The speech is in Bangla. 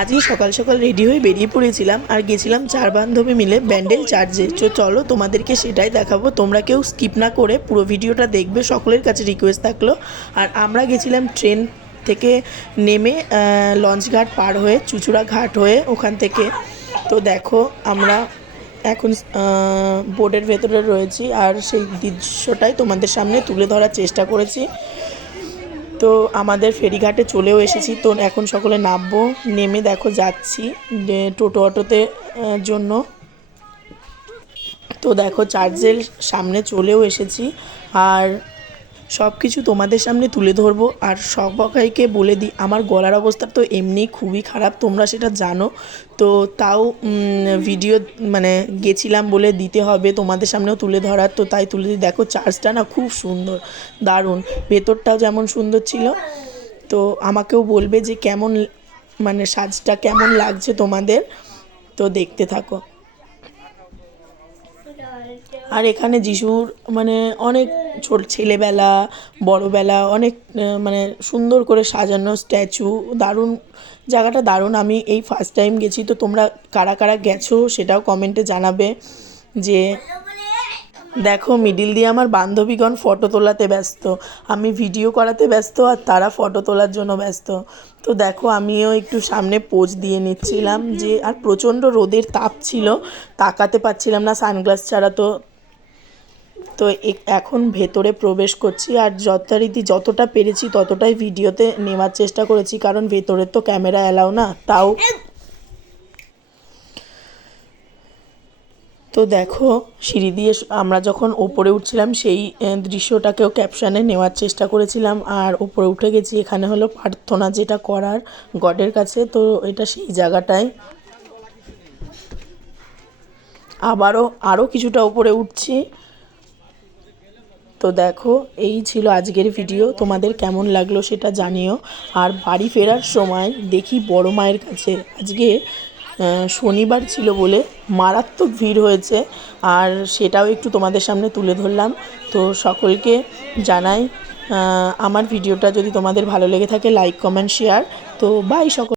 আজকে সকাল সকাল রেডি হয়ে বেরিয়ে পড়েছিলাম আর গেছিলাম 4 বান্ধবী মিলে ব্যান্ডেল চার্চে। চলো তোমাদেরকে সেটাই দেখাবো, তোমরা কেউ স্কিপ না করে পুরো ভিডিওটা দেখবে, সকলের কাছে রিকোয়েস্ট থাকলো। আর আমরা গেছিলাম ট্রেন থেকে নেমে লঞ্চঘাট পার হয়ে চুঁচুড়া ঘাট হয়ে ওখান থেকে। তো দেখো আমরা এখন বোর্ডের ভেতরে রয়েছি আর সেই দৃশ্যটাই তোমাদের সামনে তুলে ধরার চেষ্টা করেছি। তো আমাদের ফেরিঘাটে চলেও এসেছি। তো এখন সকলে নামবো, নেমে দেখো যাচ্ছি টোটো অটোতে জন্য। তো দেখো চার্চের সামনে চলেও এসেছি আর সব কিছু তোমাদের সামনে তুলে ধরবো। আর সবাইকে বলে দিই, আমার গলার অবস্থা তো এমনি খুবই খারাপ, তোমরা সেটা জানো। তো তাও ভিডিও মানে গেছিলাম বলে দিতে হবে তোমাদের সামনেও তুলে ধরার, তো তাই তুলে দিই। দেখো চার্চটা না খুব সুন্দর, দারুণ, ভেতরটাও যেমন সুন্দর ছিল। তো আমাকেও বলবে যে কেমন মানে সাজটা কেমন লাগছে তোমাদের, তো দেখতে থাকো। আর এখানে যিশুর মানে অনেক ছেলেবেলা বড়বেলা অনেক মানে সুন্দর করে সাজানো স্ট্যাচু, দারুণ জায়গাটা, দারুণ। আমি এই ফার্স্ট টাইম গেছি, তো তোমরা কারা কারা গেছো সেটাও কমেন্টে জানাবে। যে দেখো মিডিল দিয়ে আমার বান্ধবীগণ ফটো তোলাতে ব্যস্ত, আমি ভিডিও করাতে ব্যস্ত আর তারা ফটো তোলার জন্য ব্যস্ত। তো দেখো আমিও একটু সামনে পোজ দিয়ে নিচ্ছিলাম, যে আর প্রচণ্ড রোদের তাপ ছিল, তাকাতে পারছিলাম না সানগ্লাস ছাড়া। তো তো এখন ভেতরে প্রবেশ করছি আর যথারীতি যতটা পেরেছি ততটাই ভিডিওতে নেওয়ার চেষ্টা করেছি, কারণ ভেতরে তো ক্যামেরা অ্যালাউ না। তাও তো দেখো সিঁড়ি দিয়ে আমরা যখন ওপরে উঠছিলাম সেই দৃশ্যটাকেও ক্যাপশানে নেওয়ার চেষ্টা করেছিলাম। আর ওপরে উঠে গেছি, এখানে হলো প্রার্থনা যেটা করার গডের কাছে, তো এটা সেই জায়গাটায়। আরও কিছুটা ওপরে উঠছি। তো দেখো এই ছিল আজকের ভিডিও, তোমাদের কেমন লাগলো সেটা জানিও। আর বাড়ি ফেরার সময় দেখি বড় মায়ের কাছে আজকে শনিবার ছিল বলে মারাত্মক ভিড় হয়েছে, আর সেটাও একটু তোমাদের সামনে তুলে ধরলাম। তো সকলকে জানাই আমার ভিডিওটা যদি তোমাদের ভালো লেগে থাকে লাইক কমেন্ট শেয়ার। তো বাই সকল।